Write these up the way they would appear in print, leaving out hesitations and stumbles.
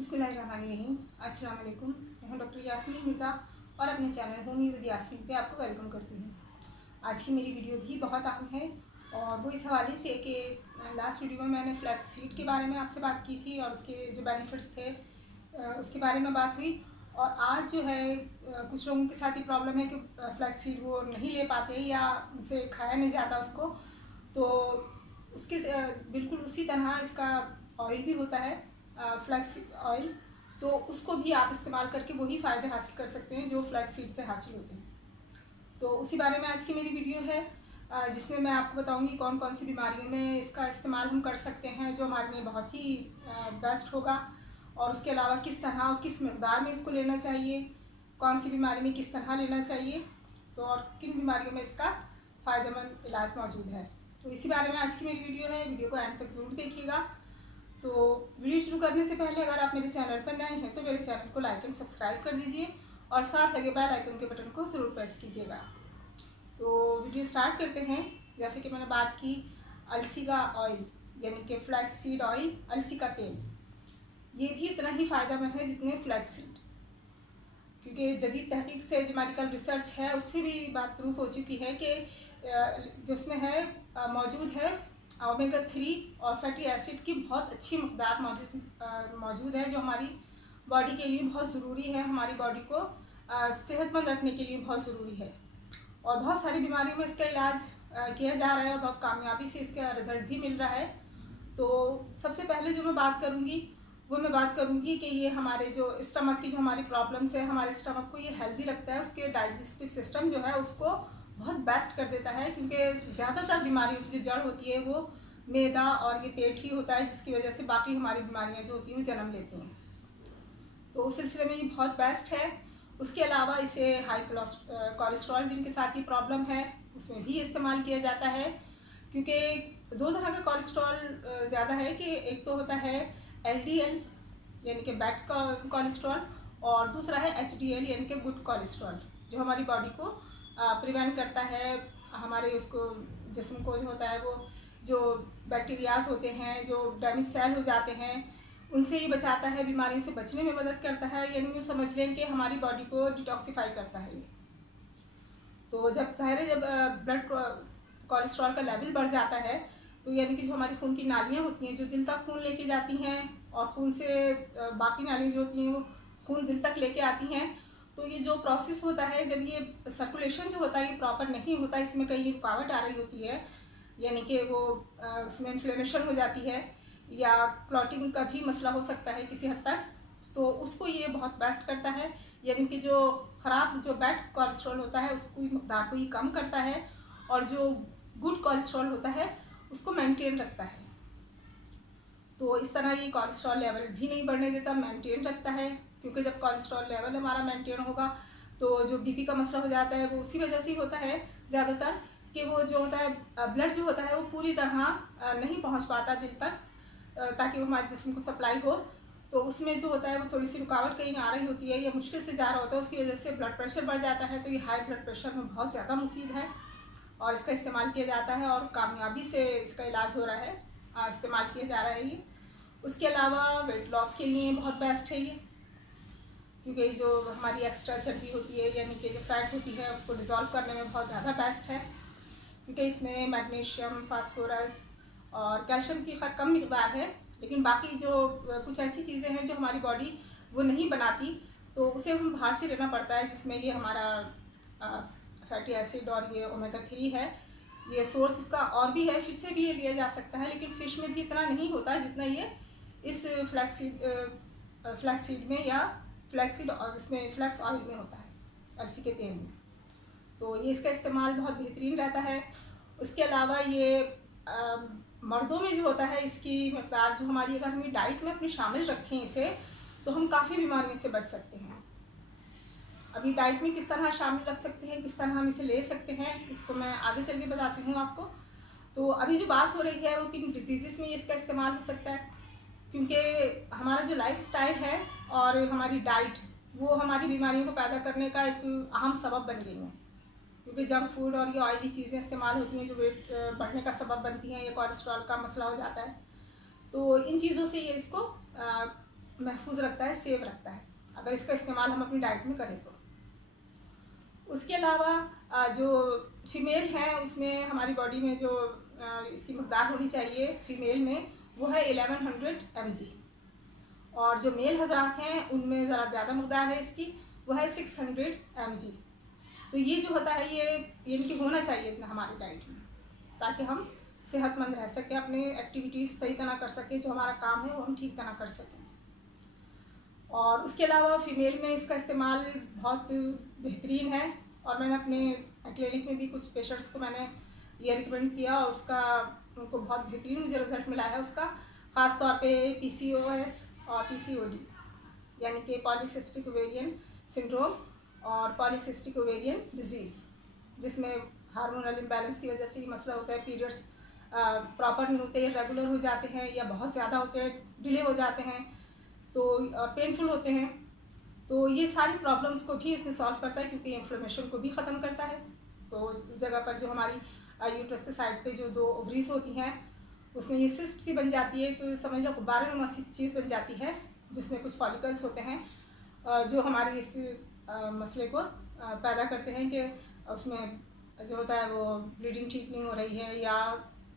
बिस्मिल्लाहिर्रहमानिर्रहीम। अस्सलाम वालेकुम। मैं हूं डॉक्टर यास्मीन मिर्ज़ा और अपने चैनल होमी विद यास्मीन पे आपको वेलकम करती हूं। आज की मेरी वीडियो भी बहुत अहम है और वो इस हवाले से कि लास्ट वीडियो में मैंने फ्लैक्स सीड के बारे में आपसे बात की थी और उसके जो बेनिफिट्स थे उसके बारे में बात हुई। और आज जो है कुछ लोगों के साथ ये प्रॉब्लम है कि फ्लैक्स सीड वो नहीं ले पाते या उनसे खाया नहीं जाता उसको, तो उसके बिल्कुल उसी तरह इसका ऑयल भी होता है, फ्लैक्स ऑयल। तो उसको भी आप इस्तेमाल करके वही फ़ायदे हासिल कर सकते हैं जो फ्लैक्स सीड से हासिल होते हैं। तो उसी बारे में आज की मेरी वीडियो है, जिसमें मैं आपको बताऊंगी कौन कौन सी बीमारियों में इसका इस्तेमाल हम कर सकते हैं जो हमारे लिए बहुत ही बेस्ट होगा, और उसके अलावा किस तरह और किस मकदार में इसको लेना चाहिए, कौन सी बीमारी में किस तरह लेना चाहिए, तो और किन बीमारियों में इसका फ़ायदेमंद इलाज मौजूद है। तो इसी बारे में आज की मेरी वीडियो है। वीडियो को एंड तक ज़रूर देखिएगा। तो वीडियो शुरू करने से पहले अगर आप मेरे चैनल पर नए हैं तो मेरे चैनल को लाइक एंड सब्सक्राइब कर दीजिए और साथ लगे बेल आइकन के बटन को ज़रूर प्रेस कीजिएगा। तो वीडियो स्टार्ट करते हैं। जैसे कि मैंने बात की अलसी का ऑयल यानी कि फ्लैक्स सीड ऑयल, अलसी का तेल, ये भी इतना ही फ़ायदेमंद है जितने फ्लैक्स सीड, क्योंकि जदीद तहकीक से जो मेडिकल रिसर्च है उससे भी बात प्रूफ हो चुकी है कि जिसमें है मौजूद है ओमेगा 3 और फैटी एसिड की बहुत अच्छी मकदार मौजूद है, जो हमारी बॉडी के लिए बहुत ज़रूरी है, हमारी बॉडी को सेहतमंद रखने के लिए बहुत ज़रूरी है। और बहुत सारी बीमारियों में इसका इलाज किया जा रहा है और बहुत कामयाबी से इसका रिज़ल्ट भी मिल रहा है। तो सबसे पहले जो मैं बात करूँगी वो मैं बात करूँगी कि ये हमारे जो स्टमक की जो हमारी प्रॉब्लम्स है, हमारे स्टमक को ये हेल्दी रखता है, उसके डाइजेस्टिव सिस्टम जो है उसको बहुत बेस्ट कर देता है, क्योंकि ज़्यादातर बीमारियों की जो जड़ होती है वो मैदा और ये पेट ही होता है, जिसकी वजह से बाकी हमारी बीमारियाँ जो होती हैं जन्म लेती हैं। तो उस सिलसिले में ये बहुत बेस्ट है। उसके अलावा इसे हाई कोलेस्ट्रॉल जिनके साथ ये प्रॉब्लम है उसमें भी इस्तेमाल किया जाता है, क्योंकि दो तरह का कोलेस्ट्रॉल ज़्यादा है कि एक तो होता है LDL यानी कि बैड कोलेस्ट्रॉल, और दूसरा है HDL यानी कि गुड कोलेस्ट्रॉल, जो हमारी बॉडी को प्रिवेंट करता है, हमारे उसको जिस्म को जो होता है वो जो बैक्टीरियाज होते हैं, जो डैमेज सेल हो जाते हैं, उनसे ये बचाता है, बीमारियों से बचने में मदद करता है, यानी यूँ समझ लें कि हमारी बॉडी को डिटॉक्सीफाई करता है ये। तो जब ज़ाहिर है जब ब्लड कोलेस्ट्रॉल का लेवल बढ़ जाता है तो यानी कि जो हमारी खून की नालियाँ होती हैं जो दिल तक खून लेके जाती हैं और खून से बाकी नालियाँ जो होती हैं वो खून दिल तक लेके आती हैं, तो ये जो प्रोसेस होता है जब ये सर्कुलेशन जो होता है ये प्रॉपर नहीं होता, इसमें कहीं रुकावट आ रही होती है, यानी कि वो उसमें इन्फ्लेमेशन हो जाती है या क्लॉटिंग का भी मसला हो सकता है किसी हद तक, तो उसको ये बहुत बेस्ट करता है, यानी कि जो ख़राब जो बैड कोलेस्ट्रॉल होता है उसको मकदार को ये कम करता है और जो गुड कोलेस्ट्रॉल होता है उसको मेंटेन रखता है। तो इस तरह ये कोलेस्ट्रॉल लेवल भी नहीं बढ़ने देता, मेंटेन रखता है, क्योंकि जब कोलेस्ट्रॉल लेवल हमारा मेंटेन होगा तो जो BP का मसला हो जाता है वो उसी वजह से ही होता है ज़्यादातर, कि वो जो होता है ब्लड जो होता है वो पूरी तरह नहीं पहुंच पाता दिल तक, ताकि वो हमारे जिस्म को सप्लाई हो, तो उसमें जो होता है वो थोड़ी सी रुकावट कहीं आ रही होती है या मुश्किल से जा रहा होता है, उसकी वजह से ब्लड प्रेशर बढ़ जाता है। तो ये हाई ब्लड प्रेशर में बहुत ज़्यादा मुफीद है और इसका इस्तेमाल किया जाता है और कामयाबी से इसका इलाज हो रहा है, इस्तेमाल किया जा रहा है ये। उसके अलावा वेट लॉस के लिए बहुत बेस्ट है ये, क्योंकि जो हमारी एक्स्ट्रा चर्बी होती है यानी कि जो फैट होती है उसको डिज़ोल्व करने में बहुत ज़्यादा बेस्ट है, क्योंकि इसमें मैग्नीशियम, फास्फोरस और कैल्शियम की खैर कम मकदार है, लेकिन बाकी जो कुछ ऐसी चीज़ें हैं जो हमारी बॉडी वो नहीं बनाती, तो उसे हम बाहर से लेना पड़ता है, जिसमें ये हमारा फैटी एसिड और ये ओमेगा 3 है। ये सोर्स इसका और भी है, फिश से भी ये लिया जा सकता है, लेकिन फ़िश में भी इतना नहीं होता जितना ये इस फ्लैक्सीड में या फ्लैक्सीड इसमें फ्लैक्स ऑयल में होता है, अलसी के तेल में। तो ये इसका इस्तेमाल बहुत बेहतरीन रहता है। उसके अलावा ये मर्दों में जो होता है इसकी मकदार जो हमारी अगर हम डाइट में अपनी शामिल रखें इसे, तो हम काफ़ी बीमारियों से बच सकते हैं। अभी डाइट में किस तरह शामिल रख सकते हैं, किस तरह हम इसे ले सकते हैं, उसको मैं आगे चल के बताती हूँ आपको। तो अभी जो बात हो रही है वो किन डिजीज़ में इसका इस्तेमाल हो सकता है, क्योंकि हमारा जो लाइफ स्टाइल है और हमारी डाइट वो हमारी बीमारियों को पैदा करने का एक अहम सबब बन गई है, क्योंकि जंक फूड और ये ऑयली चीज़ें इस्तेमाल होती हैं जो वेट बढ़ने का सबब बनती हैं, या कोलेस्ट्रॉल का मसला हो जाता है, तो इन चीज़ों से ये इसको महफूज रखता है, सेफ रखता है, अगर इसका इस्तेमाल हम अपनी डाइट में करें तो। उसके अलावा जो फीमेल हैं उसमें हमारी बॉडी में जो इसकी मकदार होनी चाहिए फीमेल में वो है 1100 mg, और जो मेल हजरात हैं उनमें ज़रा ज़्यादा मकदार है इसकी, वो है 600 mg। तो ये जो होता है ये इनकी होना चाहिए इतना हमारी डाइट में, ताकि हम सेहतमंद रह सकें, अपनी एक्टिविटीज़ सही तरह कर सकें, जो हमारा काम है वो हम ठीक तरह कर सकें। और उसके अलावा फ़ीमेल में इसका इस्तेमाल बहुत बेहतरीन है, और मैंने अपने क्लिनिक में भी कुछ पेशेंट्स को मैंने ये रिकमेंड किया और उसका उनको बहुत बेहतरीन मुझे रिज़ल्ट मिला है उसका। ख़ास तौर पे PCOS और PCOD यानी कि पॉलीसिस्टिक ओवेरियन सिंड्रोम और पॉलीसिस्टिक ओवेरियन डिजीज़, जिसमें हार्मोनल इम्बैलेंस की वजह से ये मसला होता है, पीरियड्स प्रॉपर नहीं होते, रेगुलर हो जाते हैं या बहुत ज़्यादा होते हैं, डिले हो जाते हैं, तो पेनफुल होते हैं। तो ये सारी प्रॉब्लम्स को भी इसने सॉल्व करता है, क्योंकि इन्फ्लेमेशन को भी ख़त्म करता है। तो इस जगह पर जो हमारी यूट्रस के साइड पे जो 2 ओवरीज होती हैं उसमें ये सिस्ट सी बन जाती है, तो समझ लो गुब्बारेनुमा सी चीज़ बन जाती है, जिसमें कुछ फॉलिकल्स होते हैं जो हमारे इस मसले को पैदा करते हैं कि उसमें जो होता है वो ब्लीडिंग ठीक नहीं हो रही है या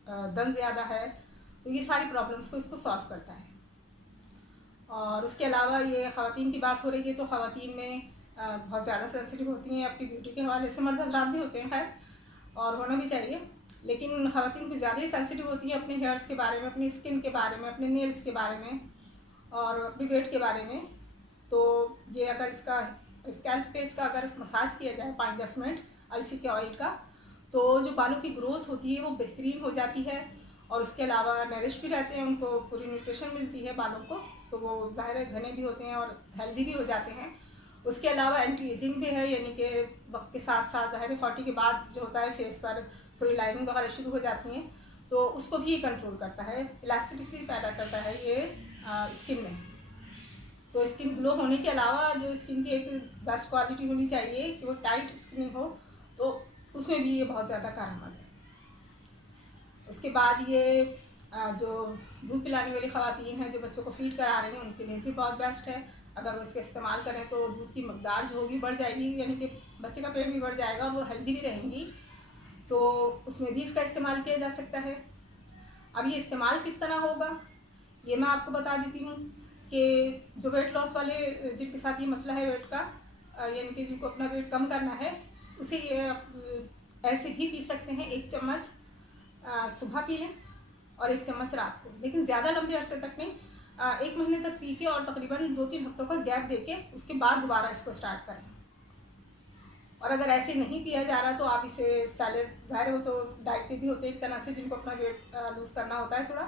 दर्द ज़्यादा है। तो ये सारी प्रॉब्लम्स को इसको सॉल्व करता है। और उसके अलावा ये ख़वातीन की बात हो रही है, तो ख़वातीन में बहुत ज़्यादा सेंसिटिव होती हैं अपनी ब्यूटी के हवाले से, मर्द हज़रात भी होते हैं खैर, और होना भी चाहिए, लेकिन ख़वातीन कुछ ज़्यादा ही सेंसिटिव होती हैं अपने हेयर्स के बारे में, अपनी स्किन के बारे में, अपने नेल्स के बारे में और अपने वेट के बारे में। तो ये अगर इसका स्कैल्प पे इसका अगर मसाज किया जाए 5-10 मिनट अलसी के ऑयल का, तो जो बालों की ग्रोथ होती है वो बेहतरीन हो जाती है, और उसके अलावा नरिश भी रहते हैं, उनको पूरी न्यूट्रिशन मिलती है बालों को, तो वो ज़ाहिर है घने भी होते हैं और हेल्दी भी हो जाते हैं। उसके अलावा एंटी एजिंग भी है, यानी कि वक्त के साथ साथ ज़ाहिर है 40 के बाद जो होता है फेस पर थोड़ी लाइनिंग वगैरह शुरू हो जाती हैं, तो उसको भी कंट्रोल करता है, इलास्टिसिटी पैदा करता है ये स्किन में। तो स्किन ग्लो होने के अलावा जो स्किन की एक बेस्ट क्वालिटी होनी चाहिए कि वो टाइट स्किन हो, तो उसमें भी ये बहुत ज़्यादा कारगर है। उसके बाद ये जो दूध पिलाने वाली ख़वातीन हैं जो बच्चों को फीड करा रही हैं, उनके लिए भी बहुत बेस्ट है। अगर वो इसका इस्तेमाल करें तो दूध की मकदार जो होगी बढ़ जाएगी, यानी कि बच्चे का पेट भी बढ़ जाएगा और वो हेल्दी भी रहेंगी, तो उसमें भी इसका इस्तेमाल किया जा सकता है। अब ये इस्तेमाल किस तरह होगा ये मैं आपको बता देती हूँ कि जो वेट लॉस वाले जिनके साथ ये मसला है वेट का, यानी कि जिनको अपना वेट कम करना है, उसे ये ऐसे भी पी सकते हैं। 1 चम्मच सुबह पी लें और 1 चम्मच रात को, लेकिन ज़्यादा लंबे अरसे तक नहीं, 1 महीने तक पी के और तकरीबन 2-3 हफ्तों का गैप दे के उसके बाद दोबारा इसको स्टार्ट करें। और अगर ऐसे नहीं पिया जा रहा तो आप इसे सैलेड, ज़ाहिर है वो तो डाइट पे भी होते हैं एक तरह से, जिनको अपना वेट लूज़ करना होता है थोड़ा,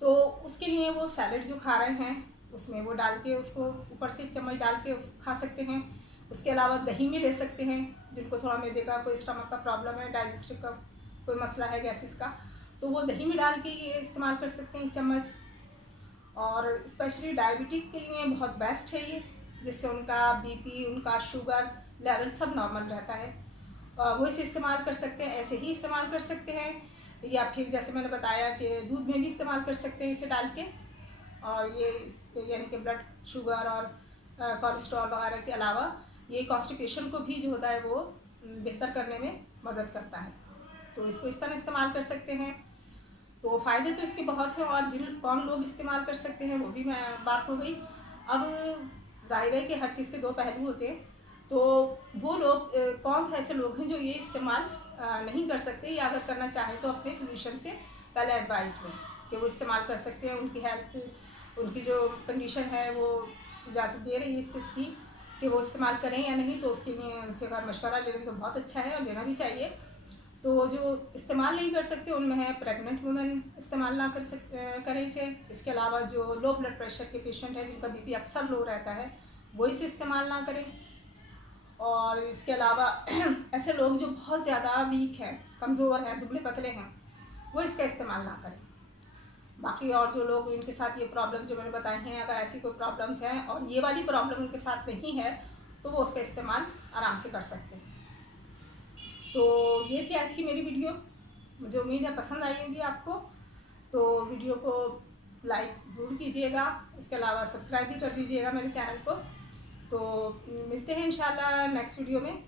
तो उसके लिए वो सैलेड जो खा रहे हैं उसमें वो डाल के उसको ऊपर से 1 चम्मच डाल के उसको खा सकते हैं। उसके अलावा दही में ले सकते हैं, जिनको थोड़ा मैदे का कोई स्टमक का प्रॉब्लम है, डाइजेस्टिव का कोई मसला है, गैसेस का, तो वो दही में डाल के ये इस्तेमाल कर सकते हैं 1 चम्मच। और स्पेशली डायबिटिक के लिए बहुत बेस्ट है ये, जिससे उनका बीपी, उनका शुगर लेवल सब नॉर्मल रहता है। वो इसे इस्तेमाल कर सकते हैं, ऐसे ही इस्तेमाल कर सकते हैं, या फिर जैसे मैंने बताया कि दूध में भी इस्तेमाल कर सकते हैं इसे डाल के। और ये यानी कि ब्लड शुगर और कोलेस्ट्रॉल वगैरह के अलावा ये कॉन्स्टिपेशन को भी जो होता है वो बेहतर करने में मदद करता है, तो इसको इस तरह इस्तेमाल कर सकते हैं। तो फ़ायदे तो इसके बहुत हैं, और कौन लोग इस्तेमाल कर सकते हैं वो भी मैं बात हो गई। अब ज़ाहिर है कि हर चीज़ के 2 पहलू होते हैं, तो वो लोग कौन से ऐसे लोग हैं जो ये इस्तेमाल नहीं कर सकते, या अगर करना चाहें तो अपने फिजिशियन से पहले एडवाइस लें कि वो इस्तेमाल कर सकते हैं। उनकी हेल्थ, उनकी जो कंडीशन है वो इजाज़त दे रही है इस चीज़ की कि वो इस्तेमाल करें या नहीं, तो उसके लिए उनसे अगर मशवरा ले लें तो बहुत अच्छा है और लेना भी चाहिए। तो जो इस्तेमाल नहीं कर सकते उनमें है प्रेग्नेंट वुमेन इस्तेमाल ना करें इसे। इसके अलावा जो लो ब्लड प्रेशर के पेशेंट हैं, जिनका बीपी अक्सर लो रहता है, वो इसे इस्तेमाल ना करें। और इसके अलावा ऐसे लोग जो बहुत ज़्यादा वीक हैं, कमज़ोर हैं, दुबले पतले हैं, वो इसका इस्तेमाल ना करें। बाकी और जो लोग इनके साथ ये प्रॉब्लम जो मैंने बताई हैं, अगर ऐसी कोई प्रॉब्लम्स हैं और ये वाली प्रॉब्लम उनके साथ नहीं है, तो वो उसका इस्तेमाल आराम से कर सकते हैं। तो ये थी आज की मेरी वीडियो, मुझे उम्मीद है पसंद आई होगी आपको। तो वीडियो को लाइक ज़रूर कीजिएगा, इसके अलावा सब्सक्राइब भी कर दीजिएगा मेरे चैनल को। तो मिलते हैं इंशाल्लाह नेक्स्ट वीडियो में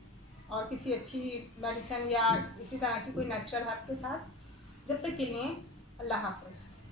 और किसी अच्छी मेडिसिन या इसी तरह की कोई नेचुरल हर्ब के साथ। जब तक के लिए अल्लाह हाफ़िज़।